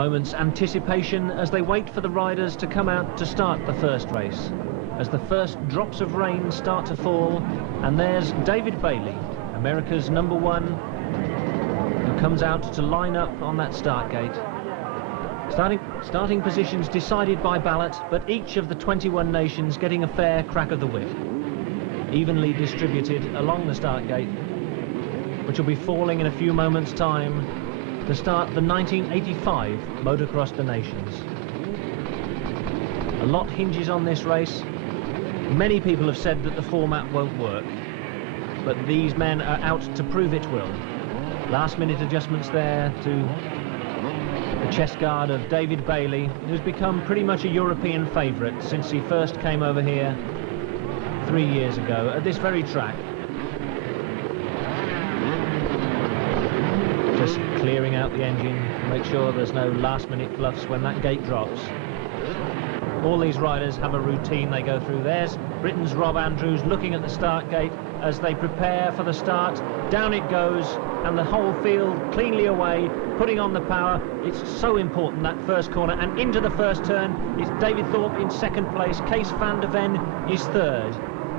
moment's anticipation as they wait for the riders to come out to start the first race. As the first drops of rain start to fall, and there's David Bailey, America's #1, who comes out to line up on that start gate. Starting positions decided by ballot, but each of the 21 nations getting a fair crack of the whip. Evenly distributed along the start gate, which will be falling in a few moments' time to start the 1985 Motocross the Nations. A lot hinges on this race. Many people have said that the format won't work, but these men are out to prove it will. Last-minute adjustments there to the chest guard of David Bailey, who's become pretty much a European favourite since he first came over here 3 years ago at this very track. Just clearing out the engine, make sure there's no last-minute fluffs when that gate drops. All these riders have a routine they go through. There's Britain's Rob Andrews looking at the start gate as they prepare for the start. Down it goes, and the whole field cleanly away, putting on the power. It's so important, that first corner, and into the first turn. It's David Thorpe in second place, Kees van der Ven is third,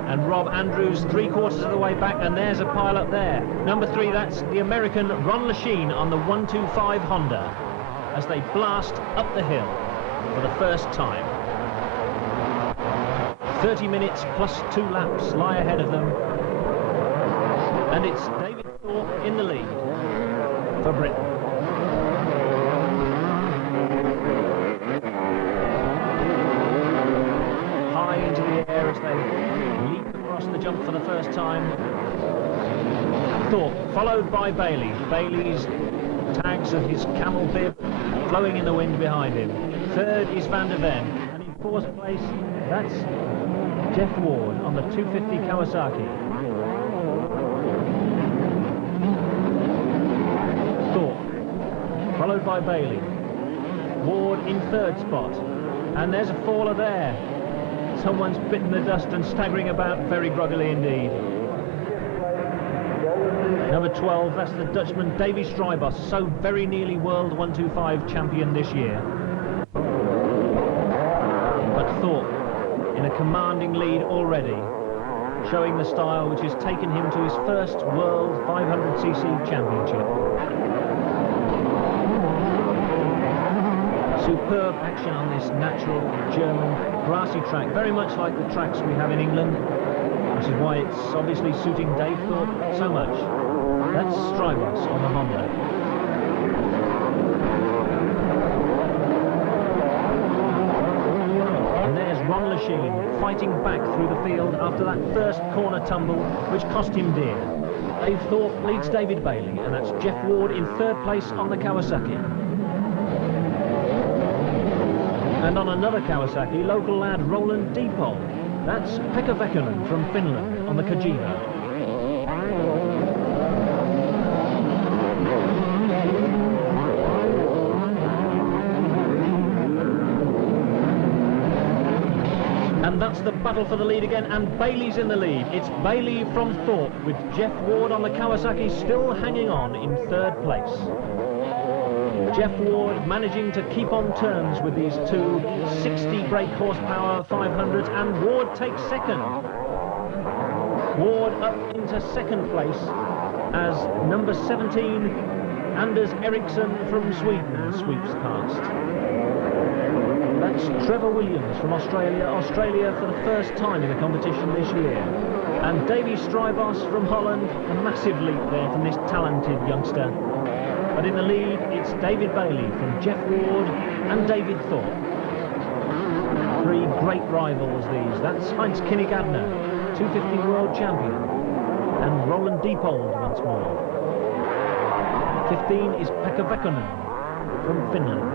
and Rob Andrews 3/4 of the way back, and there's a pile up there. Number 3, that's the American Ron Lechien on the 125 Honda as they blast up the hill for the first time. 30 minutes plus 2 laps lie ahead of them, and it's David Thorpe in the lead for Britain. High into the air as they leap across the jump for the first time. Thorpe followed by Bailey. Bailey's tags of his camel bib flowing in the wind behind him. Third is Van der Ven, and in fourth place that's Jeff Ward on the 250 Kawasaki. Thorpe, followed by Bailey. Ward in third spot. And there's a faller there. Someone's bitten the dust and staggering about very groggily indeed. Number 12, that's the Dutchman Davy Strybos, so very nearly World 125 champion this year. But Thorpe in a commanding lead already, showing the style which has taken him to his first World 500cc championship. Superb action on this natural German grassy track, very much like the tracks we have in England, which is why it's obviously suiting Dave Thorpe so much. That's Strybos on the Honda. Ron Lechien fighting back through the field after that first corner tumble, which cost him dear. Dave Thorpe leads David Bailey, and that's Jeff Ward in third place on the Kawasaki. And on another Kawasaki, local lad Roland Deepol. That's Pekka Väkkönen from Finland on the Kajima. And that's the battle for the lead again, and Bailey's in the lead. It's Bailey from Thorpe with Jeff Ward on the Kawasaki still hanging on in third place. Jeff Ward managing to keep on terms with these two 60 brake horsepower 500s, and Ward takes second. Ward up into second place as number 17, Anders Eriksson from Sweden, sweeps past. That's Trevor Williams from Australia for the first time in the competition this year. And Davy Strybos from Holland, a massive leap there from this talented youngster. But in the lead, it's David Bailey from Jeff Ward and David Thorpe. 3 great rivals these. That's Heinz Kinnig-Adner, 250 world champion, and Roland Deepol once more. 15 is Pekka Väkkönen from Finland.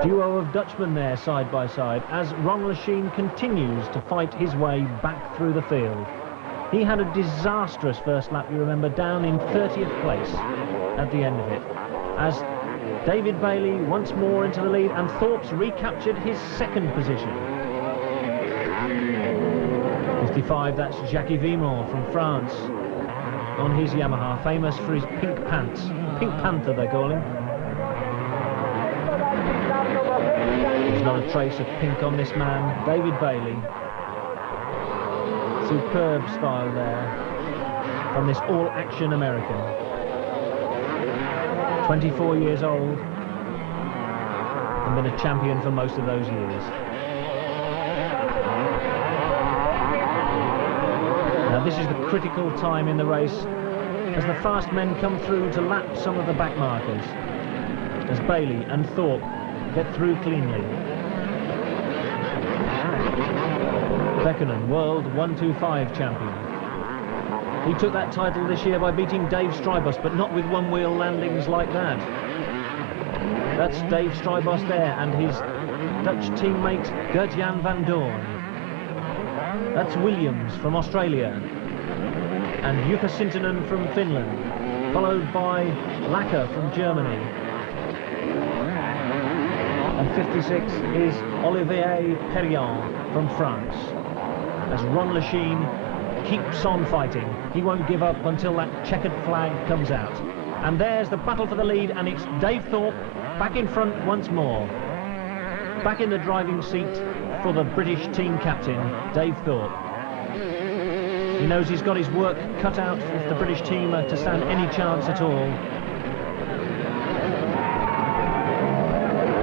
Duo of Dutchmen there side by side as Ron Lechien continues to fight his way back through the field. He had a disastrous first lap, you remember, down in 30th place at the end of it, as David Bailey once more into the lead, and Thorpe's recaptured his second position. 55, that's Jackie Vimont from France. on his Yamaha, famous for his pink pants. Pink Panther, they call him. There's not a trace of pink on this man, David Bailey. Superb style there from this all-action American. 24 years old and been a champion for most of those years. Now this is the critical time in the race as the fast men come through to lap some of the back markers, as Bailey and Thorpe get through cleanly. Beckonen, World 125 champion. He took that title this year by beating Dave Strybos, but not with one-wheel landings like that. That's Dave Strybos there and his Dutch teammate Gert-Jan van Doorn. That's Williams from Australia and Jukka Sintonen from Finland, followed by Lacker from Germany. And 56 is Olivier Perriand from France, as Ron Lechine keeps on fighting. He won't give up until that checkered flag comes out. And there's the battle for the lead, and it's Dave Thorpe back in front once more. Back in the driving seat for the British team captain, Dave Thorpe. He knows he's got his work cut out if the British team are to stand any chance at all.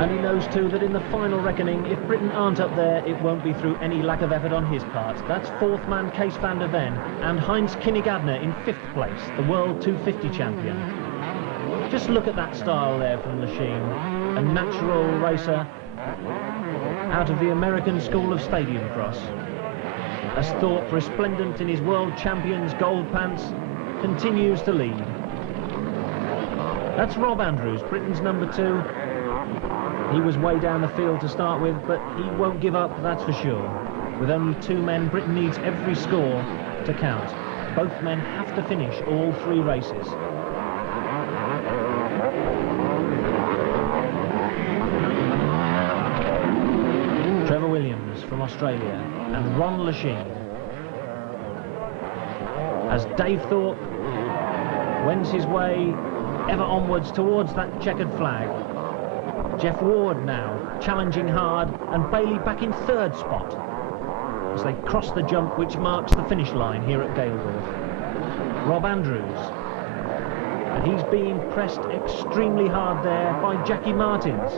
And he knows too that in the final reckoning, if Britain aren't up there, it won't be through any lack of effort on his part. That's fourth man Kees van der Ven and Heinz Kinnigadner in fifth place, the World 250 champion. Just look at that style there from Lechine, a natural racer out of the American School of Stadium Cross. As Thorpe, resplendent in his world champion's gold pants, continues to lead. That's Rob Andrews, Britain's number 2. He was way down the field to start with, but he won't give up, that's for sure. With only 2 men, Britain needs every score to count. Both men have to finish all 3 races. Trevor Williams from Australia and Ron Lechine. As Dave Thorpe wends his way ever onwards towards that checkered flag. Jeff Ward now challenging hard, and Bailey back in 3rd spot as they cross the jump which marks the finish line here at Gaildorf. Rob Andrews, and he's being pressed extremely hard there by Jackie Martins,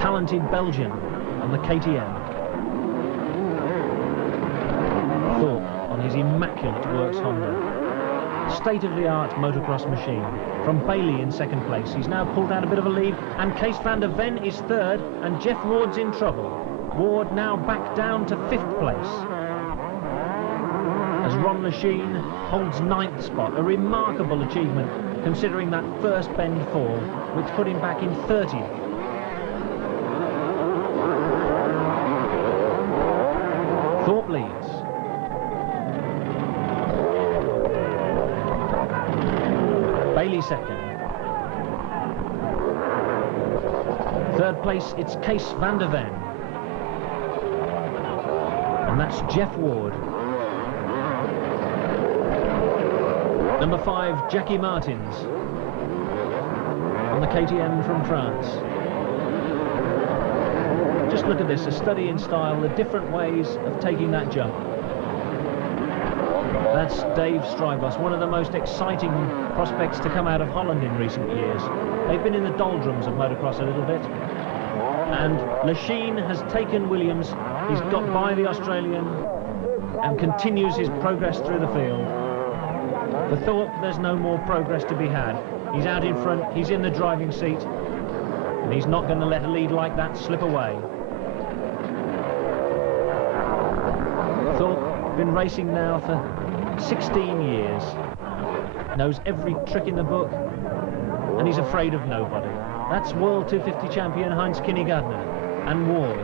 talented Belgian on the KTM. Thorpe on his immaculate Works Honda. State-of-the-art motocross machine. From Bailey in 2nd place. He's now pulled out a bit of a lead, and Kees van der Ven is 3rd, and Jeff Ward's in trouble. Ward now back down to 5th place. As Ron Lechine holds 9th spot. A remarkable achievement considering that first bend fall, which put him back in 30th. Thorpe leads. Bailey 2nd. 3rd place, it's Kees van der Ven. And that's Jeff Ward. Number 5, Jackie Martins on the KTM from France. Just look at this, a study in style, the different ways of taking that jump. That's Dave Strybos, one of the most exciting prospects to come out of Holland in recent years. They've been in the doldrums of motocross a little bit. And Lechine has taken Williams. He's got by the Australian and continues his progress through the field. For Thorpe, there's no more progress to be had. He's out in front, he's in the driving seat, and he's not going to let a lead like that slip away. Thorpe, been racing now for 16 years, knows every trick in the book, and he's afraid of nobody. That's World 250 champion Heinz Kinnigadner and Ward.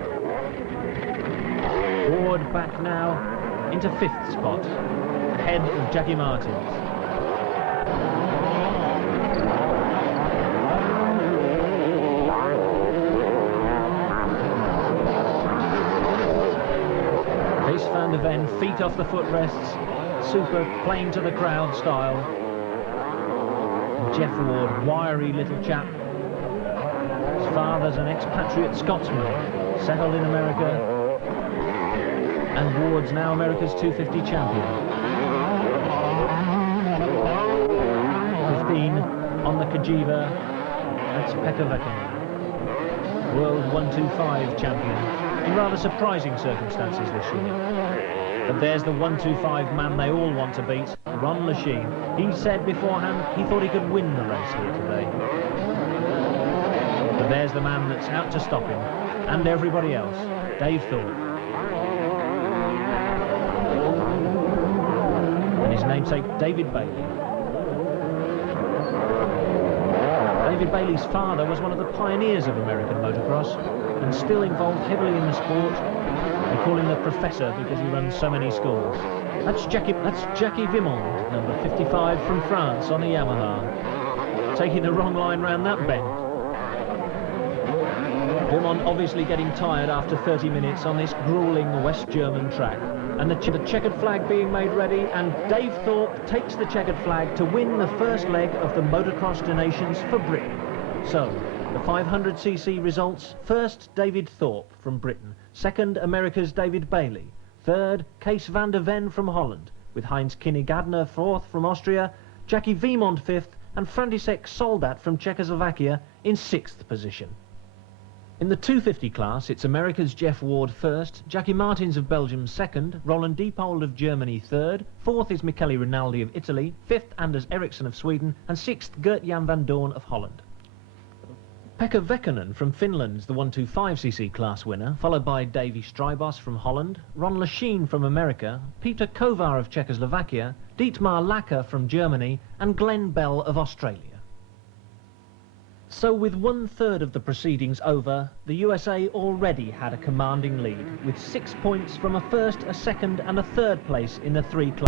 Ward back now into 5th spot, ahead of Jackie Martins. Kees van der Ven, feet off the footrests, super playing to the crowd style. Jeff Ward, wiry little chap. His father's an expatriate Scotsman, settled in America. And Ward's now America's 250 champion. 15 on the Kajiva, that's Pekka Vekkanen. World 125 champion, in rather surprising circumstances this year. But there's the 125 man they all want to beat, Ron Lachine. He said beforehand he thought he could win the race here today. But there's the man that's out to stop him, and everybody else, Dave Thorpe. And his namesake, David Bailey. David Bailey's father was one of the pioneers of American motocross, and still involved heavily in the sport. They call him the Professor because he runs so many schools. That's Jackie Vimond, number 55 from France on a Yamaha. Taking the wrong line round that bend. Vimond obviously getting tired after 30 minutes on this grueling West German track. And the checkered flag being made ready, and Dave Thorpe takes the checkered flag to win the first leg of the Motocross des Nations for Britain. So, the 500cc results: first, David Thorpe from Britain; second, America's David Bailey; third, Kees van der Ven from Holland, with Heinz Kinnegadner fourth from Austria, Jackie Vimond fifth, and František Soldat from Czechoslovakia in sixth position. In the 250 class, it's America's Jeff Ward first, Jackie Martins of Belgium second, Roland Diepold of Germany third, fourth is Michele Rinaldi of Italy, fifth Anders Eriksson of Sweden, and sixth Gert-Jan van Doorn of Holland. Pekka Vekkanen from Finland's the 125cc class winner, followed by Davy Strybos from Holland, Ron Lachine from America, Peter Kovar of Czechoslovakia, Dietmar Lacker from Germany, and Glenn Bell of Australia. So with 1/3 of the proceedings over, the USA already had a commanding lead, with 6 points from a first, a second and a third place in the three classes.